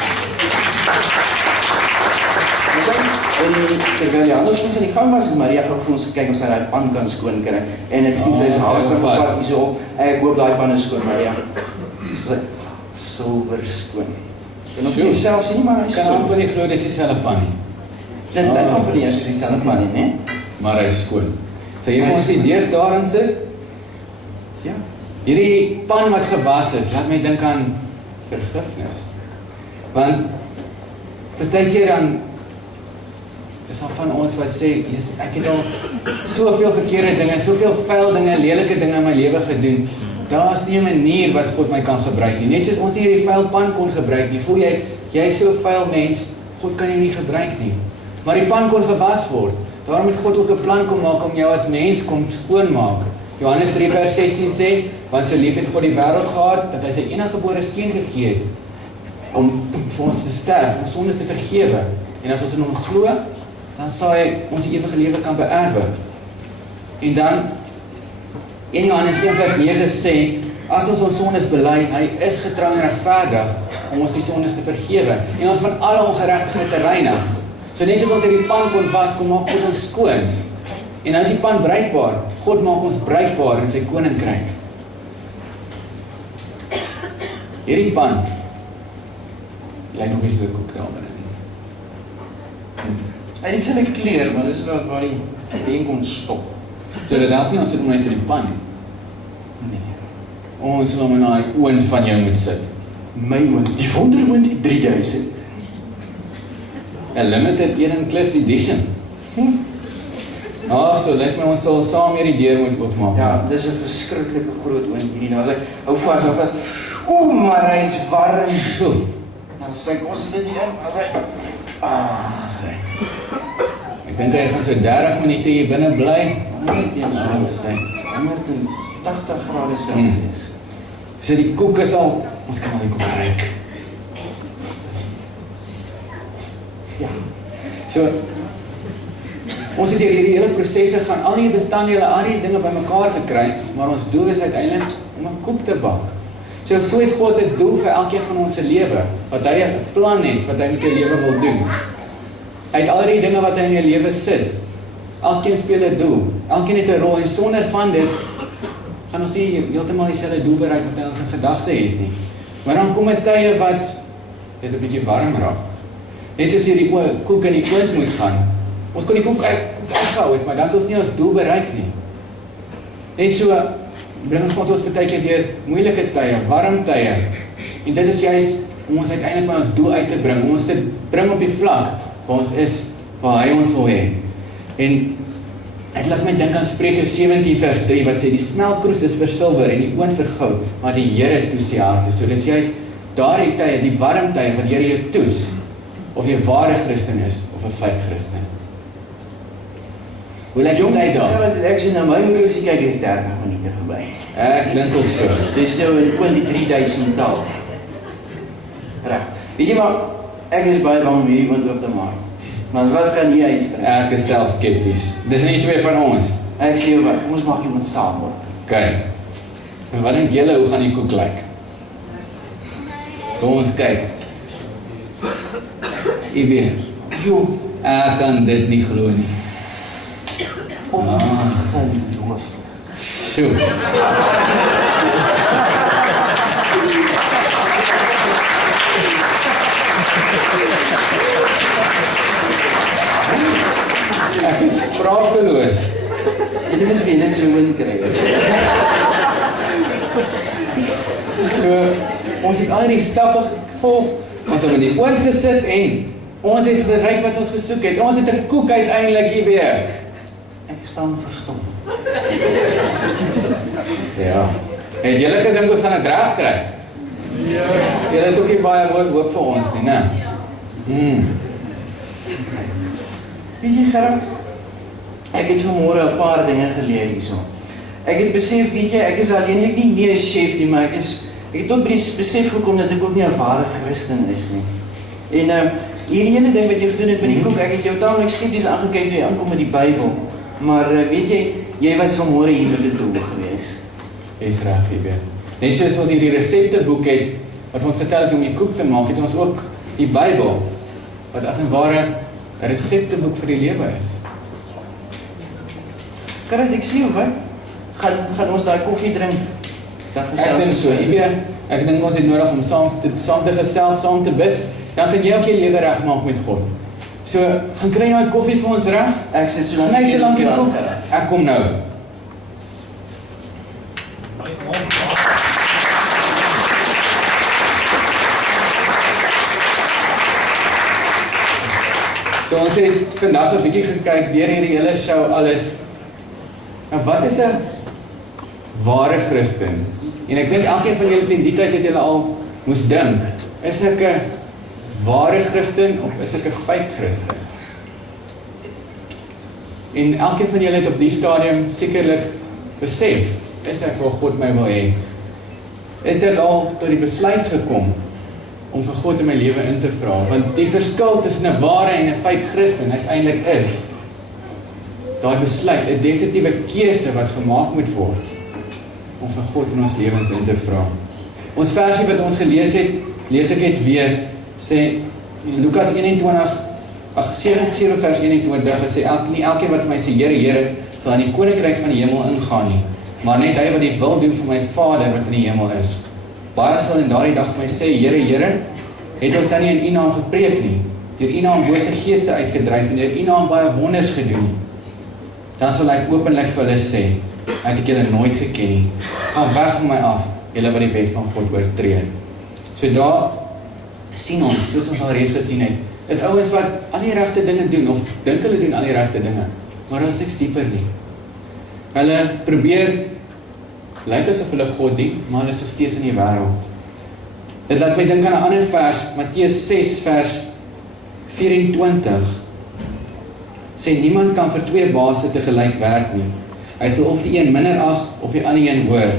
Terwyl die ander ons in die gang was, Maria gaan vir ons gekyk of sy daai pan kan skoon kry. En ek sien sy is haastig op pad hierso op. Ek hoop daai pan is skoon, Maria. Silwer skoon. Ek kan ook nie self sien, maar hy is Kan skoon. amper nie glo dis dieselfde pan nie. Dit lyk amper nie soos dieselfde pan nie, né? Maar hy is skoon. So jy vir ons die deeg daarin sit. Ja. Hierdie pan wat gewas is, laat my dink aan vergifnis. Want partykeer dan is daar van ons wat sê, "Jesus, ek het al soveel verkeerde dinge, soveel vuil dinge, lelike dinge in my lewe gedoen. Daar is nie 'n manier wat God my kan gebruik nie. Net soos ons nie hierdie vuil pan kon gebruik nie. Voel jy is so vuil mens, God kan jou nie gebruik nie. Maar die pan kon gewas word. Daarom het God ook 'n plan kom maak om jou as mens kom skoonmaak. Johannes 3 vers 16 sê, want so lief het God die wêreld gehad, dat hy sy eniggebore seun gegee het, om vir ons te sterf, om sondes te vergewe. En as ons in hom glo, dan sal hy ons die ewige lewe kan beerwe. En dan, 1 Johannes 1 vers 9 sê, as ons sondes bely, hy is getrou en regverdig, om ons die sondes te vergewe, en ons van alle ongeregtigheid te reinig. So net as ons hierdie pan kon was, kom maak God ons skoon. En as die pan bruikbaar, God maak ons bruikbaar in sy koninkryk. Hierdie pan, lyk nog nie so koek daar binne nie. Hy het sy kleur, maar dis waar die ding kon stop. So dit help nie, ons sit hom net in die pan nie. Nee. Ons sal hom in die oond van jou moet sit. My oond, die wonderoond 3000. A limited 1 in Klitz edition. So lyk my ons sal saam hierdie deur moet oopmaak. Ja, dis 'n verskriklike groot oond hierdie. Nou as ek hou vas. O, maar hy is warm. Dan sê ons dit hier, as hy Sê. Ek dink hy gaan so 30 minute hier binne bly. net teen so 180 grade Celsius. So die koek is al, ons kan al die koek ruik. Ja. So, ons het hierdie hele prosesse gaan, al die bestanddele, al die dinge bymekaar gekry, maar ons doel is uiteindelik om 'n koek te bak. So het God 'n doel vir elkeen van ons se lewe, wat hy 'n plan het, wat hy met jou lewe wil doen. Hy het al die dinge wat hy in jou lewe sit, elkeen speel 'n doel, elkeen het 'n rol, en sonder van dit, gaan ons nie heeltemal dieselfde doel bereik wat hy ons in gedagte het nie. Maar dan kom 'n tye wat dit 'n bietjie warm raak. Net soos hierdie koek in die oond moet gaan. Ons kon die koek uitgehou het, maar dan het ons nie ons doel bereik nie. Net so bring God ons baie keer deur moeilike tye, warm tye. En dit is juist om ons uiteindelik by ons doel uit te bring, om ons te bring op die vlak waar ons is, waar hy ons wil hê. En dit laat my dink aan Spreuke 17 vers 3, wat sê, die smeltkroes is vir silwer en die oond vir goud, maar die Here toets die harte. So dis juist daardie tye, die warm tye, wat die Here jou toets, of jy 'n ware Christen is, of 'n fake Christen. Hoe lyk die tyd daar? Ja, want ek sien na my horlosie kyk, is 30 minute verby. Klink ook so. Dis nou in 3000 taal. Reg. Weet jy maar, ek is baie bang om hierdie oond oop te maak. Maar wat gaan jy uitspring? Ek is self skepties. Dis nie twee van ons. Ek sê jou wat, ons maak iemand saam word. Okay. En wat dink julle, hoe gaan die koek lyk? Kom ons kyk. Ibe, ek kan dit nie glo nie. Ongeloof. Sjoe. Ek is sprakeloos. Jy moet vir julle so win kry. So, ons het al die stappe gevolg, ons het in die oond gesit en ons het bereik wat ons gesoek het. Ons het 'n koek uiteindelik hier weer. Ek staan verstom. Ja. Het julle gedink ons gaan dit reg kry? Ja. Julle het ook nie baie hoop vir ons nie, né? Weet jy, Gerard, ek het vanmôre 'n paar dinge geleer hierso. Ek het besef, weet jy, ek is alleenlik nie 'n chef nie, maar ek het ook by die besef gekom dat ek ook nie 'n ware Christen is nie. En hierdie ene ding wat jy gedoen het met die koek, ek het jou taamlik skepties aangekyk toe jy aankom met die Bybel. Maar weet jy was vanmôre hier met 'n doel gewees. Is reg, Ibe. Net soos ons hierdie resepteboek het, wat ons vertel het om die koek te maak, het ons ook die Bybel, wat as 'n ware 'n resepteboek vir die lewe is. Gerard, ek sê jou wat? Gaan ons daai koffie drink? Ek dink so, Ibe, ek dink ons het nodig om saam te gesels, saam te bid, dan kan jy ook jou lewe regmaak met God. So, gaan kry nou 'n koffie vir ons reg? Ek sit so lank Sny so lank die koek. Ek kom nou. So ons het vandag 'n bietjie gekyk deur hierdie hele show alles. Nou wat is 'n ware Christen? En ek dink elkeen van julle teen die tyd het julle al moes dink, is ek 'n ware Christen of is ek 'n fake Christen? En elkeen van julle het op die stadium sekerlik besef, is ek waar God my wil hê? Het ek al tot die besluit gekom om vir God in my lewe in te vra? Want die verskil tussen 'n ware en 'n fake Christen uiteindelik is daai besluit, 'n definitiewe keuse wat gemaak moet word om vir God in ons lewens in te vra. Ons versie wat ons gelees het, lees ek het weer, sê Lukas 7 vers 21, het sê, nie elkeen wat my sê, Here, Here, sal in die koninkryk van die hemel ingaan nie, maar net hy wat die wil doen vir my Vader wat in die hemel is. Baie sal in daardie dag vir my sê, Here, Here, het ons dan nie in U naam gepreek nie, deur U naam bose geeste uitgedryf en deur U naam baie wonders gedoen. Dan sal ek openlik vir hulle sê, ek het julle nooit geken nie. Gaan weg van my af, julle wat die wet van God oortree. So daar sien ons, soos ons al reeds gesien het, is ouens wat al die regte dinge doen, of dink hulle doen al die regte dinge, maar hulle is niks dieper nie. Hulle probeer, lyk asof hulle God dien, maar hulle is nog steeds in die wêreld. Dit laat my dink aan 'n ander vers, Matteus 6 vers 24, sê niemand kan vir twee baase tegelyk werk nie. Hy sal of die een minder ag, of die ander een hoor.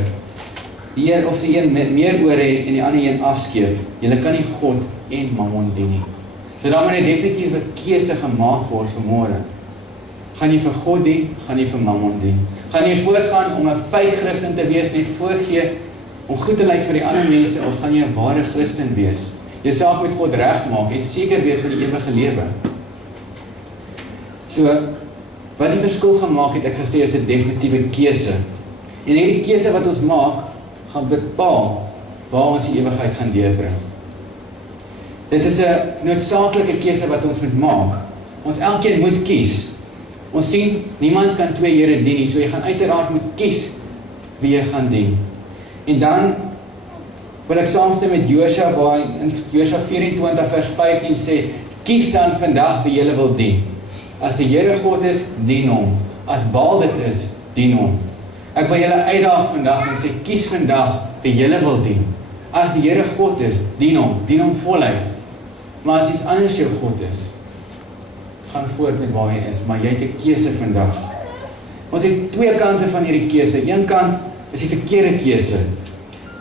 Die een of die een meer oor hê en die ander een afskeep. Julle kan nie God en Mammon dien nie. So daar moet 'n definitiewe keuse gemaak word vanmôre. Gaan jy vir God dien, gaan jy vir Mammon dien? Gaan jy voortgaan om 'n fake Christen te wees, net voorgee om goed te lyk vir die ander mense, of gaan jy 'n ware Christen wees? Jouself met God regmaak en seker wees vir die ewige lewe. So, wat die verskil gemaak het, ek gesê, is 'n definitiewe keuse. En hierdie keuse wat ons maak, gaan bepaal waar ons die ewigheid gaan deurbring. Dit is 'n noodsaaklike keuse wat ons moet maak. Ons elkeen moet kies. Ons sien, niemand kan twee here dien nie, so jy gaan uiteraard moet kies wie jy gaan dien. En dan wil ek saamstem met Josua, waar in Josua 24 vers 15 sê, kies dan vandag wie jy wil dien. As die Here God is, dien hom. As Baal dit is, dien hom. Ek wil julle uitdaag vandag en sê, kies vandag wie jy wil dien. As die Here God is, dien hom voluit. Maar as iets anders jou God is, gaan voort met waar hy is, maar jy het 'n keuse vandag. Ons het twee kante van hierdie keuse. Een kant is die verkeerde keuse.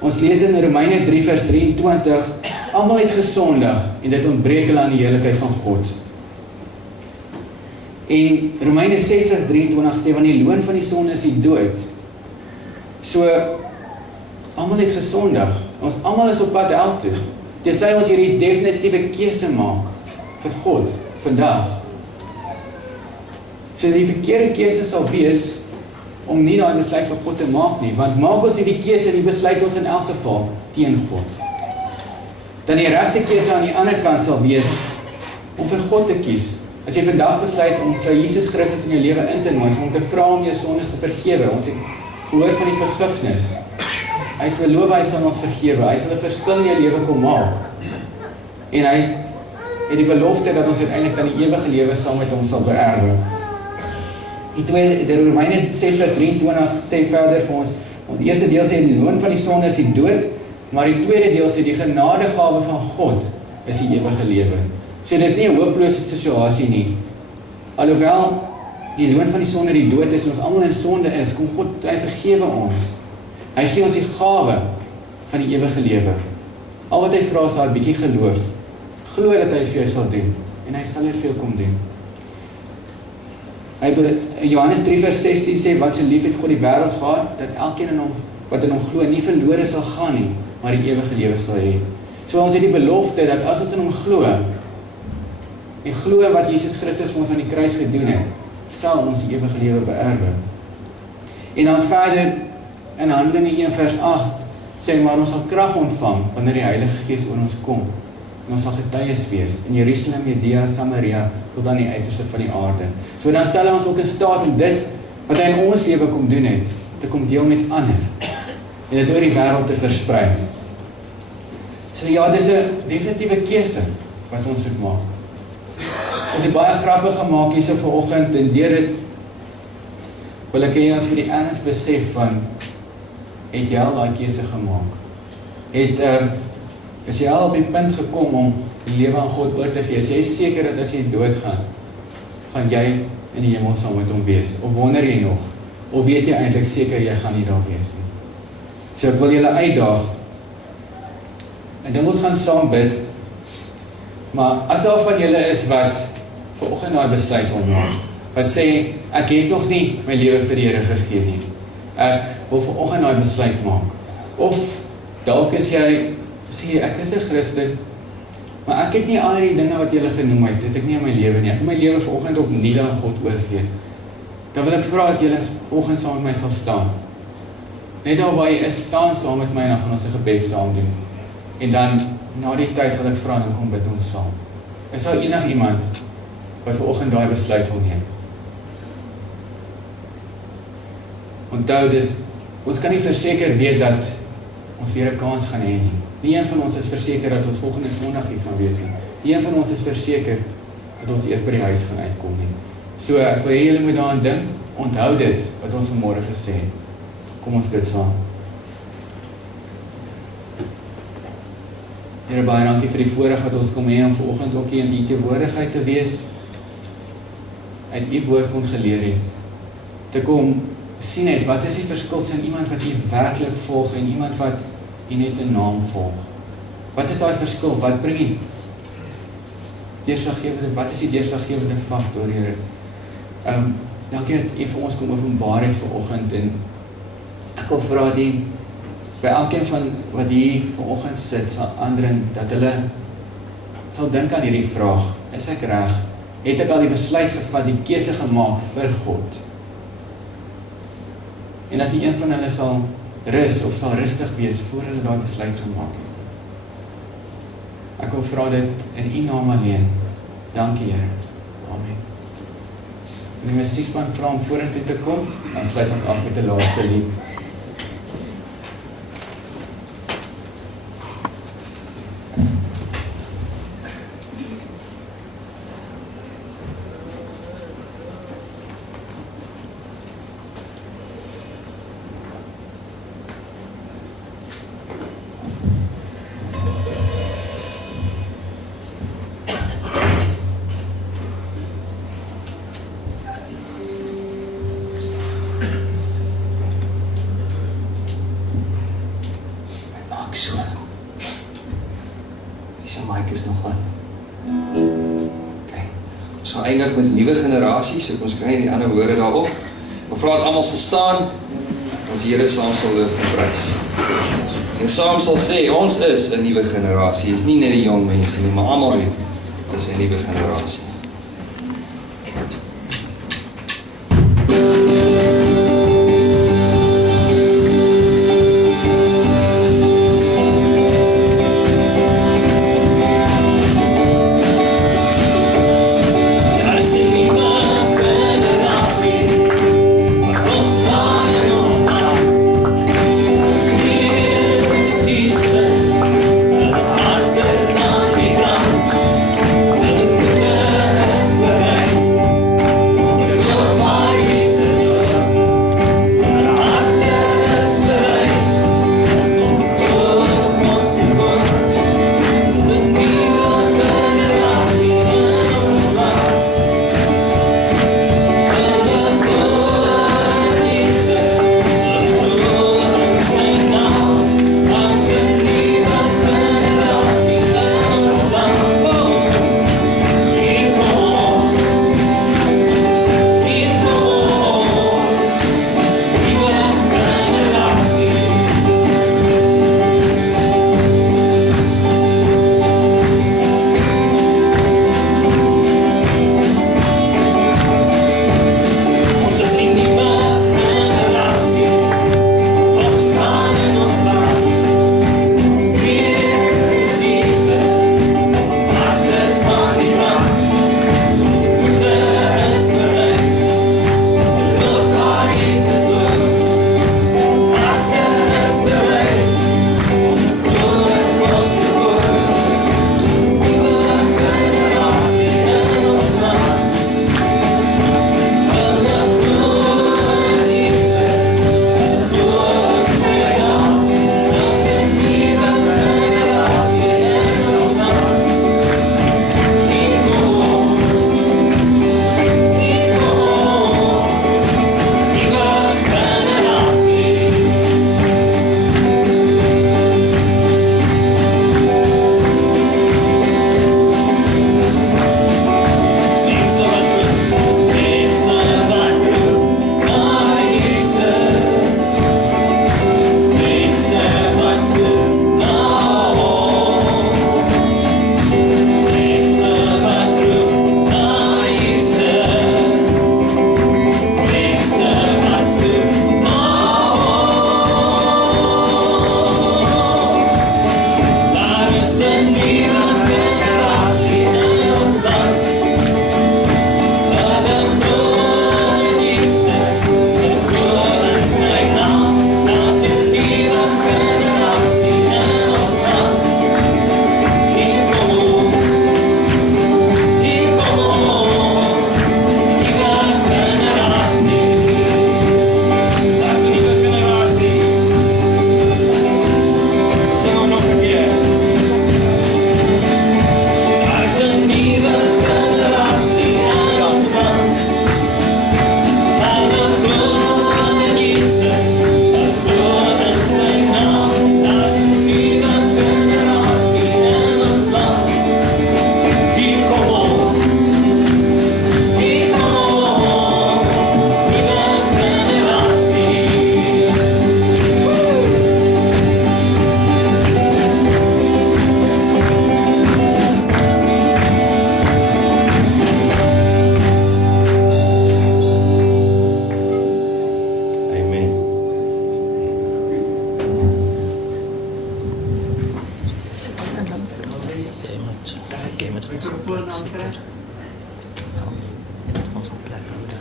Ons lees in Romeine 3 vers 23, almal het gesondig en dit ontbreek hulle aan die heiligheid van God. En Romeine 6 vers 23 sê, want die loon van die sonde is die dood. So, almal het gesondig. Ons almal is op pad hel toe. Tensy ons hierdie definitiewe keuse maak vir God vandag. So die verkeerde keuse sal wees om nie daai besluit vir God te maak nie, want maak ons hierdie keuse, die besluit ons in elk geval teen God. Dan die regte keuse aan die ander kant sal wees om vir God te kies. As jy vandag besluit om vir Jesus Christus in jou lewe in te nooi, om te vra om jou sondes te vergewe, ons het gehoor van die vergifnis. Hy is beloof, hy sal ons vergewe, hy sal 'n verskil in jou lewe kom maak. En hy het die belofte dat ons uiteindelik dan die ewige lewe saam met hom sal beerwe. Die Romeine 6 vers 23 sê verder vir ons, want die eerste deel sê die loon van die sonde is die dood, maar die tweede deel sê die genadegawe van God is die ewige lewe. So dit is nie 'n hopelose situasie nie. Alhoewel die loon van die sonde die dood is en ons almal in sonde is, kom God, hy vergewe ons. Hy gee ons die gawe van die ewige lewe. Al wat hy vra is daar 'n bietjie geloof. Glo dat hy dit vir jou sal doen en hy sal dit vir jou kom doen. Johannes 3 vers 16 sê, want so lief het God die wêreld gehad, dat elkeen in hom, wat in hom glo, nie verlore sal gaan nie, maar die ewige lewe sal hê. So ons het die belofte, dat as ons in hom glo, en glo wat Jesus Christus vir ons aan die kruis gedoen het, sal ons die ewige lewe beerwe. En dan verder, in Handelinge 1 vers 8, sê, maar ons sal krag ontvang, wanneer die Heilige Gees oor ons kom, en ons sal getuies wees, in Jerusalem, Judea, Samaria, tot aan die uiterste van die aarde. So dan stel hy ons ook in staat om dit, wat hy in ons lewe kom doen het, te kom deel met ander, en dit oor die wêreld te versprei. So ja, dis 'n definitiewe keuse, wat ons moet maak. Ons het baie grappe gemaak hierso vanoggend, en deur dit wil ek hê ons moet die erns besef van, het jy al daai keuse gemaak? Is jy al op die punt gekom om die lewe aan God oor te gee? Is jy seker dat as jy doodgaan, gaan jy in die hemel saam met hom wees? Of wonder jy nog? Of weet jy eintlik seker jy gaan nie daar wees nie? So ek wil julle uitdaag. Ek dink ons gaan saam bid. Maar as daar van julle is wat vanoggend daai besluit wil maak, wat sê, ek het nog nie my lewe vir die Here gegee nie. Ek wil vanoggend daai besluit maak. Of dalk is jy, sê ek is 'n Christen, maar ek het nie al die dinge wat julle genoem het ek nie in my lewe nie. Ek moet my lewe vanoggend opnuut aan God oorgee. Dan wil ek vra dat julle vanoggend saam met my sal staan. Net daar waar jy is, staan saam met my en dan gaan ons 'n gebed saam doen. En dan, na die tyd wil ek vra, dan kom bid ons saam. Is daar enigiemand wat vanoggend daai besluit wil neem? Onthou, ons kan nie verseker weet dat ons weer 'n kans gaan hê nie. Nie een van ons is verseker dat ons volgende Sondag hier gaan wees nie. Nie een van ons is verseker dat ons eers by die huis gaan uitkom nie. So, ek wil hê julle moet daaraan dink, onthou dit wat ons vanmôre gesê het. Kom ons bid saam. Here, baie dankie vir die voorreg wat ons kom hê om vanoggend ook hier in die teenwoordigheid te wees. Uit u woord kon geleer het. Te kom sien het, wat is die verskil tussen iemand wat u werklik volg en iemand wat u net 'n naam volg? Wat is daai verskil? Wat bring die deurslaggewende, wat is die deurslaggewende faktor, Here? Dankie dat u vir ons kom openbaar het vanoggend en ek wil vra die by elkeen van wat hier vanoggend sit, sal aandring dat hulle sal dink aan hierdie vraag, is ek reg? Het ek al die besluit gevat, die keuse gemaak vir God? En dat nie een van hulle sal rus of sal rustig wees voor hulle daai besluit gemaak het. Ek wil vra dit in u naam alleen. Dankie, Here. Amen. En die musiekspan vra om vorentoe te kom, dan sluit ons af met die laaste lied. Eindig met nuwe generasie, so ons kry die ander woorde daarop. Ek vra dat almal sal staan, as die Here saam sal loof en prys. En saam sal sê, ons is 'n nuwe generasie, is nie net die jong mense nie, maar almal is 'n nuwe generasie. Mikrofoon aankry.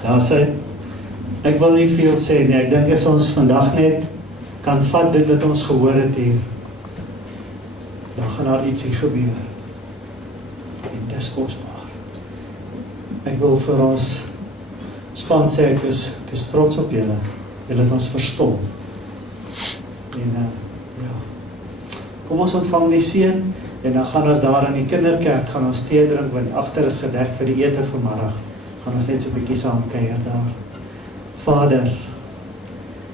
Daar sê, ek wil nie veel sê nie, ek dink as ons vandag net kan vat dit wat ons gehoor het hier, dan gaan daar ietsie gebeur. En dis kosbaar. Ek wil vir ons span sê, ek is trots op julle. Julle het ons verstom. En ja, kom ons ontvang die seën, en dan gaan ons daar in die kinderkerk, gaan ons thee drink, want agter is gedek vir die ete vanmiddag. Gaan ons net so 'n bietjie saam kuier daar. Vader,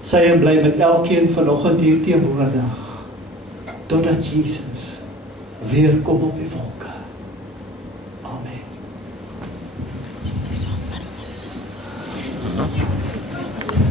sy en bly met elkeen vanoggend hier teenwoordig, totdat Jesus weer kom op die wolke. Amen.